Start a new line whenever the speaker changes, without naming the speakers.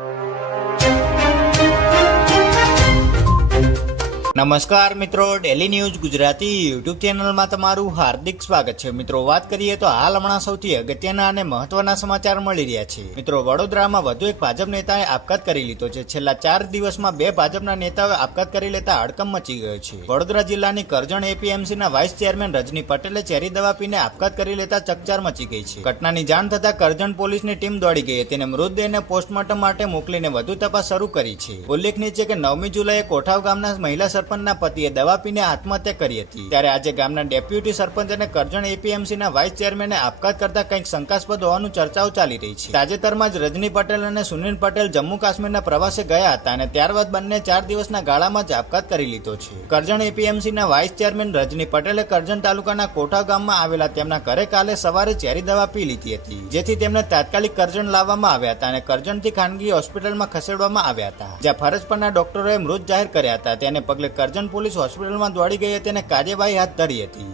you. નમસ્કાર મિત્રો daily news Gujarati YouTube ચેનલમાં તમારું હાર્દિક સ્વાગત છે. મિત્રો, વાત કરીએ તો હાલ હમણાં સૌથી અગત્યના અને મહત્વના સમાચાર મળી રહ્યા છે. મિત્રો, વડોદરામાં વધુ એક ભાજપ નેતાએ આપઘાત કરી લીધો છે. છેલ્લા ચાર દિવસમાં બે ભાજપના નેતાઓએ આપઘાત કરી લેતા હડકંપ મચી ગયો છે. વડોદરા જિલ્લાની કરજણ એપીએમસીના વાઇસ ચેરમેન રજની પટેલે ચેરી દવા પીને આપઘાત કરી લેતા ચકચાર મચી ગઈ છે. ઘટનાની જાણ થતા કરજણ પોલીસની ટીમ દોડી ગઈ તેને મૃતદેહને પોસ્ટમોર્ટમ માટે મોકલીને વધુ તપાસ શરૂ કરી છે. ઉલ્લેખનીય છે કે નવમી જુલાઈએ કોઠાવ ગામના મહિલા સરપંચના પતિએ દવા પીને આત્મહત્યા કરી હતી. ત્યારે આજે ગામના ડેપ્યુટી સરપંચ અને કરજણ એપીએમસીના વાઇસ ચેરમેને આપઘાત કરતા કંઈક શંકાસ્પદ હોવાનું ચર્ચાઓ ચાલી રહી છે. તાજેતરમાં જ રજની પટેલ અને સુનિલ પટેલ જમ્મુ કાશ્મીરના પ્રવાસે ગયા હતા અને ત્યારબાદ બંને ચાર દિવસના ગાળામાં જ આપઘાત કરી લીધો છે. કરજણ એપીએમસીના વાઇસ ચેરમેન રજની પટેલે કરજણ તાલુકાના કોઠા ગામમાં આવેલા તેમના ઘરે કાલે સવારે ઝેરી દવા પી લીધી હતી, જેથી તેમને તાત્કાલિક કરજણ લાવવામાં આવ્યા હતા અને કરજણથી ખાનગી હોસ્પિટલમાં ખસેડવામાં આવ્યા હતા, જ્યાં ફરજ પરના ડોક્ટરોએ મૃત જાહેર કર્યા હતા. તેને પગલે કરજણ પોલીસ હોસ્પિટલમાં દોડી ગઈ હતી અને કાર્યવાહી હાથ ધરી હતી.